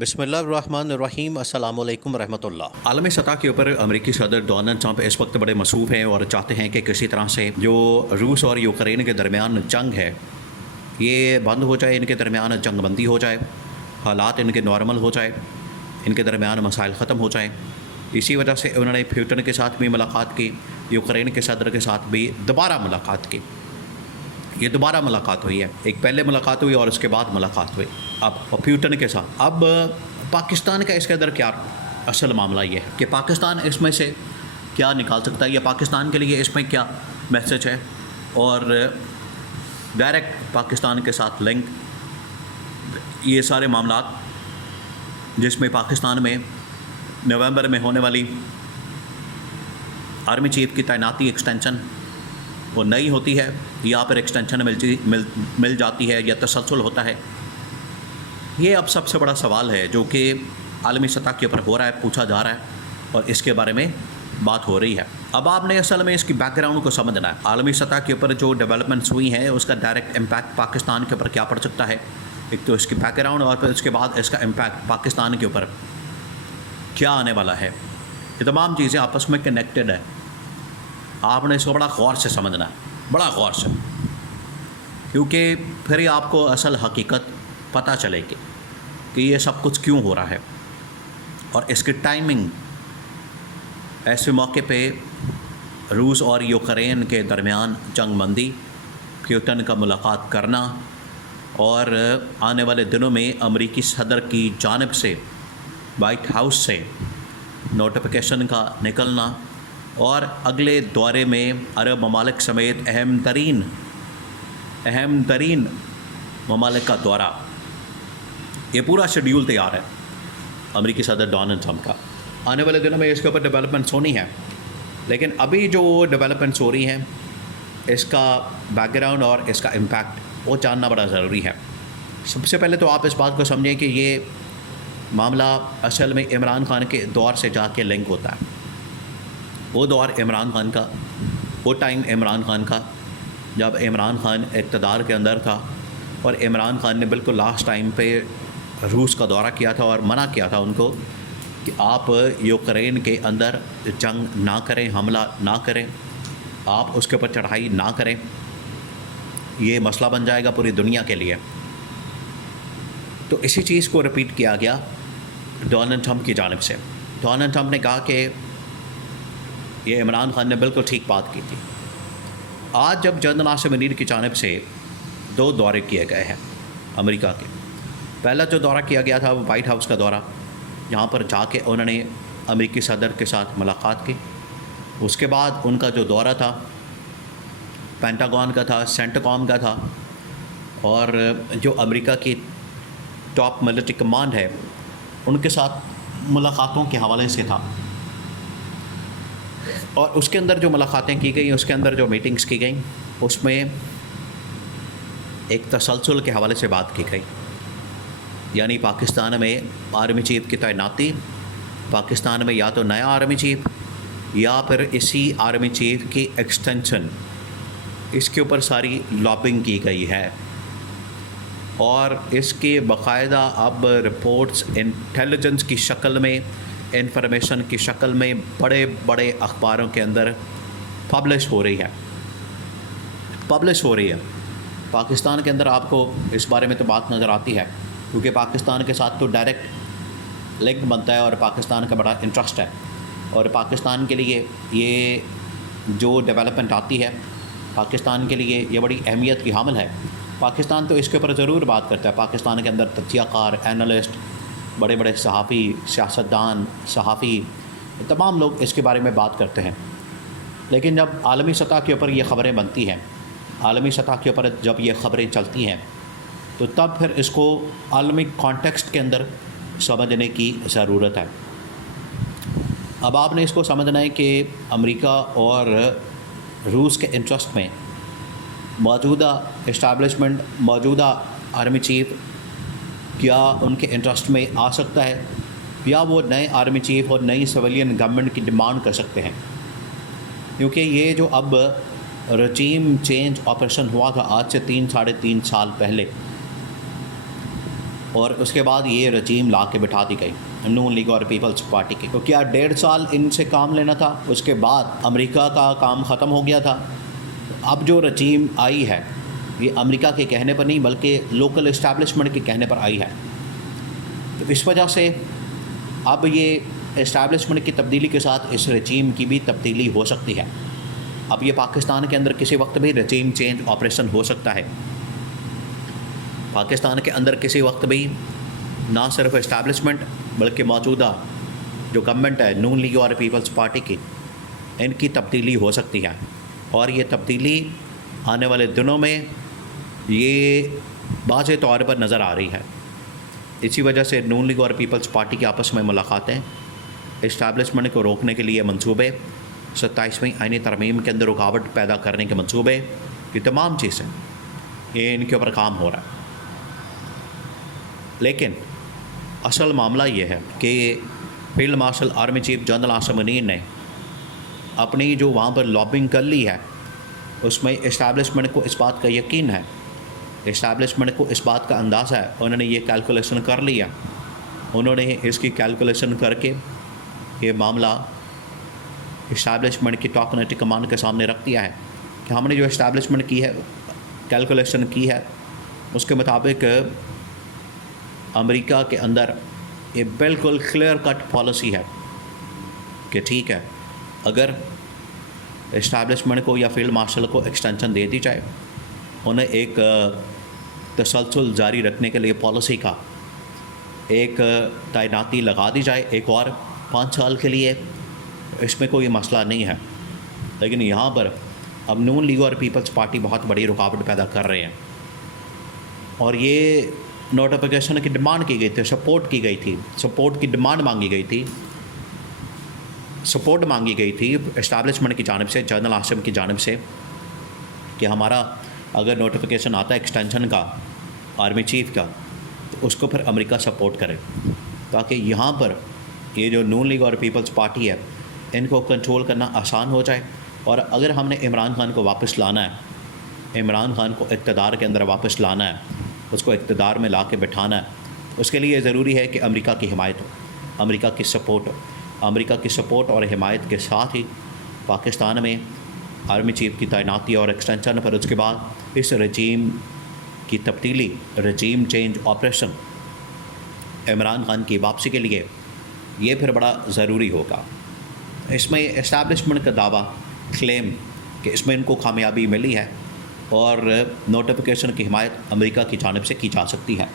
بسم اللہ الرحمن الرحیم، السلام علیکم ورحمۃ اللہ۔ عالمی سطح کے اوپر امریکی صدر ڈونلڈ ٹرمپ اس وقت بڑے مصروف ہیں اور چاہتے ہیں کہ کسی طرح سے جو روس اور یوکرین کے درمیان جنگ ہے یہ بند ہو جائے، ان کے درمیان جنگ بندی ہو جائے، حالات ان کے نارمل ہو جائے، ان کے درمیان مسائل ختم ہو جائیں۔ اسی وجہ سے انہوں نے پیوٹن کے ساتھ بھی ملاقات کی، یوکرین کے صدر کے ساتھ بھی دوبارہ ملاقات کی۔ یہ دوبارہ ملاقات ہوئی ہے، ایک پہلے ملاقات ہوئی اور اس کے بعد ملاقات ہوئی اب پیوٹن کے ساتھ۔ اب پاکستان کا اس کے اندر کیا اصل معاملہ یہ ہے کہ پاکستان اس میں سے کیا نکال سکتا ہے، یا پاکستان کے لیے اس میں کیا میسج ہے، اور ڈائریکٹ پاکستان کے ساتھ لنک یہ سارے معاملات، جس میں پاکستان میں نومبر میں ہونے والی آرمی چیف کی تعیناتی ایکسٹینشن وہ نئی ہوتی ہے یا پھر ایکسٹینشن مل جاتی ہے یا تسلسل ہوتا ہے۔ یہ اب سب سے بڑا سوال ہے جو کہ عالمی سطح کے اوپر ہو رہا ہے، پوچھا جا رہا ہے اور اس کے بارے میں بات ہو رہی ہے۔ اب آپ نے اصل میں اس کی بیک گراؤنڈ کو سمجھنا ہے۔ عالمی سطح کے اوپر جو ڈیولپمنٹس ہوئی ہیں اس کا ڈائریکٹ امپیکٹ پاکستان کے اوپر کیا پڑ سکتا ہے، ایک تو اس کی بیک گراؤنڈ، اور پھر اس کے بعد اس کا امپیکٹ پاکستان کے اوپر کیا آنے والا ہے۔ یہ تمام چیزیں آپس میں کنیکٹڈ ہیں، آپ نے اس کو بڑا غور سے سمجھنا ہے، بڑا غور سے، کیونکہ پھر ہی آپ کو اصل حقیقت پتہ چلے گی کہ یہ سب کچھ کیوں ہو رہا ہے، اور اس کی ٹائمنگ ایسے موقع پہ روس اور یوکرین کے درمیان جنگ بندی، پیوٹن کا ملاقات کرنا، اور آنے والے دنوں میں امریکی صدر کی جانب سے وائٹ ہاؤس سے نوٹیفیکیشن کا نکلنا، اور اگلے دورے میں عرب ممالک سمیت اہم ترین ممالک کا دورہ، یہ پورا شیڈیول تیار ہے امریکی صدر ڈونلڈ ٹرمپ کا۔ آنے والے دنوں میں اس کے اوپر ڈیولپمنٹس ہونی ہے، لیکن ابھی جو ڈیولپمنٹس ہو رہی ہیں اس کا بیک گراؤنڈ اور اس کا امپیکٹ وہ جاننا بڑا ضروری ہے۔ سب سے پہلے تو آپ اس بات کو سمجھیں کہ یہ معاملہ اصل میں عمران خان کے دور سے جا کے لنک ہوتا ہے۔ وہ دور عمران خان کا، وہ ٹائم عمران خان کا جب عمران خان اقتدار کے اندر تھا، اور عمران خان نے بالکل لاسٹ ٹائم پہ روس کا دورہ کیا تھا اور منع کیا تھا ان کو کہ آپ یوکرین کے اندر جنگ نہ کریں، حملہ نہ کریں، آپ اس کے اوپر چڑھائی نہ کریں، یہ مسئلہ بن جائے گا پوری دنیا کے لیے۔ تو اسی چیز کو رپیٹ کیا گیا ڈونلڈ ٹرمپ کی جانب سے۔ ڈونلڈ ٹرمپ نے کہا کہ یہ عمران خان نے بالکل ٹھیک بات کی تھی۔ آج جب جنرل ناصر منیر کی جانب سے 2 دورے کیے گئے ہیں امریکہ کے، پہلا جو دورہ کیا گیا تھا وہ وائٹ ہاؤس کا دورہ، یہاں پر جا کے انہوں نے امریکی صدر کے ساتھ ملاقات کی۔ اس کے بعد ان کا جو دورہ تھا پینٹاگون کا تھا، سینٹ کام کا تھا، اور جو امریکہ کی ٹاپ ملٹری کمانڈ ہے ان کے ساتھ ملاقاتوں کے حوالے سے تھا، اور اس کے اندر جو ملاقاتیں کی گئیں، اس کے اندر جو میٹنگز کی گئیں، اس میں ایک تسلسل کے حوالے سے بات کی گئی، یعنی پاکستان میں آرمی چیف کی تعیناتی، پاکستان میں یا تو نیا آرمی چیف یا پھر اسی آرمی چیف کی ایکسٹینشن، اس کے اوپر ساری لابنگ کی گئی ہے، اور اس کے باقاعدہ اب رپورٹس انٹیلیجنس کی شکل میں، انفارمیشن کی شکل میں بڑے بڑے اخباروں کے اندر پبلش ہو رہی ہے۔ پاکستان کے اندر آپ کو اس بارے میں تو بات نظر آتی ہے، کیونکہ پاکستان کے ساتھ تو ڈائریکٹ لنک بنتا ہے اور پاکستان کا بڑا انٹرسٹ ہے، اور پاکستان کے لیے یہ جو ڈیولپمنٹ آتی ہے پاکستان کے لیے یہ بڑی اہمیت کی حامل ہے۔ پاکستان تو اس کے اوپر ضرور بات کرتا ہے، پاکستان کے اندر تجزیہ کار، اینالسٹ، بڑے بڑے صحافی، سیاستدان، صحافی، تمام لوگ اس کے بارے میں بات کرتے ہیں، لیکن جب عالمی سطح کے اوپر یہ خبریں بنتی ہیں، عالمی سطح کے اوپر جب یہ خبریں چلتی ہیں، تو تب پھر اس کو عالمی کانٹیکسٹ کے اندر سمجھنے کی ضرورت ہے۔ اب آپ نے اس کو سمجھنا ہے کہ امریکہ اور روس کے انٹرسٹ میں موجودہ اسٹیبلشمنٹ، موجودہ آرمی چیف کیا ان کے انٹرسٹ میں آ سکتا ہے، یا وہ نئے آرمی چیف اور نئی سویلین گورنمنٹ کی ڈیمانڈ کر سکتے ہیں، کیونکہ یہ جو اب رجیم چینج آپریشن ہوا تھا آج سے 3 ساڑھے 3 سال پہلے، اور اس کے بعد یہ رجیم لا کے بٹھا دی گئی نون لیگ اور پیپلز پارٹی کی. تو کیا 1.5 سال ان سے کام لینا تھا؟ اس کے بعد امریکہ کا کام ختم ہو گیا تھا. اب جو رجیم آئی ہے یہ امریکہ کے کہنے پر نہیں بلکہ لوکل اسٹیبلشمنٹ کے کہنے پر آئی ہے. تو اس وجہ سے اب یہ اسٹیبلشمنٹ کی تبدیلی کے ساتھ اس رجیم کی بھی تبدیلی ہو سکتی ہے. اب یہ پاکستان کے اندر کسی وقت بھی رجیم چینج آپریشن ہو سکتا ہے. پاکستان کے اندر کسی وقت بھی نہ صرف اسٹیبلشمنٹ بلکہ موجودہ جو گورنمنٹ ہے نون لیگ اور پیپلز پارٹی کی، ان کی تبدیلی ہو سکتی ہے. اور یہ تبدیلی آنے والے دنوں میں یہ واضح طور پر نظر آ رہی ہے. اسی وجہ سے نون لیگ اور پیپلز پارٹی کی آپس میں ملاقاتیں، اسٹیبلشمنٹ کو روکنے کے لیے منصوبے، 27ویں آئینی ترمیم کے اندر رکاوٹ پیدا کرنے کے منصوبے، یہ تمام چیزیں یہ ان کے اوپر کام ہو رہا ہے. لیکن اصل معاملہ یہ ہے کہ field marshal army chief general Asim Munir نے اپنی جو وہاں پر لابنگ کر لی ہے اس میں اسٹیبلشمنٹ کو اس بات کا یقین ہے، اسٹیبلشمنٹ کو اس بات کا اندازہ ہے، انہوں نے یہ کیلکولیشن کر لیا. انہوں نے اس کی کیلکولیشن کر کے یہ معاملہ اسٹیبلشمنٹ کی ٹاپ نیٹی کمانڈ کے سامنے رکھ دیا ہے کہ ہم نے جو اسٹیبلشمنٹ کی ہے، کیلکولیشن کی ہے، اس کے مطابق امریکہ کے اندر یہ بالکل کلیئر کٹ پالیسی ہے کہ ٹھیک ہے اگر اسٹیبلشمنٹ کو یا فیلڈ مارشل کو ایکسٹینشن دے دی جائے، انہیں ایک تسلسل جاری رکھنے کے لیے پالیسی کا ایک تعیناتی لگا دی جائے ایک اور 5 سال کے لیے، اس میں کوئی مسئلہ نہیں ہے. لیکن یہاں پر اب نون لیگ اور پیپلز پارٹی بہت بڑی رکاوٹ پیدا کر رہے ہیں. اور یہ نوٹیفیکیشن کی ڈیمانڈ کی گئی تھی، سپورٹ کی گئی تھی، سپورٹ کی ڈیمانڈ مانگی گئی تھی، سپورٹ مانگی گئی تھی اسٹیبلشمنٹ کی جانب سے، جنرل عاصم کی جانب سے، کہ ہمارا اگر نوٹیفیکیشن آتا ہے ایکسٹینشن کا آرمی چیف کا تو اس کو پھر امریکہ سپورٹ کرے، تاکہ یہاں پر یہ جو نون لیگ اور پیپلز پارٹی ہے ان کو کنٹرول کرنا آسان ہو جائے. اور اگر ہم نے عمران خان کو واپس لانا ہے، عمران خان کو اقتدار کے اندر واپس لانا ہے، اس کو اقتدار میں لا کے بٹھانا ہے، اس کے لیے ضروری ہے کہ امریکہ کی حمایت ہو، امریکہ کی سپورٹ ہو. امریکہ کی سپورٹ اور حمایت کے ساتھ ہی پاکستان میں آرمی چیف کی تعیناتی اور ایکسٹینشن پر اس کے بعد اس رجیم کی تبدیلی، regime change operation Imran Khan کی واپسی کے لیے یہ پھر بڑا ضروری ہوگا. اس میں اسٹیبلشمنٹ کا دعویٰ، کلیم کہ اس میں ان کو کامیابی ملی ہے اور نوٹیفیکیشن کی حمایت امریکہ کی جانب سے کی جا سکتی ہے.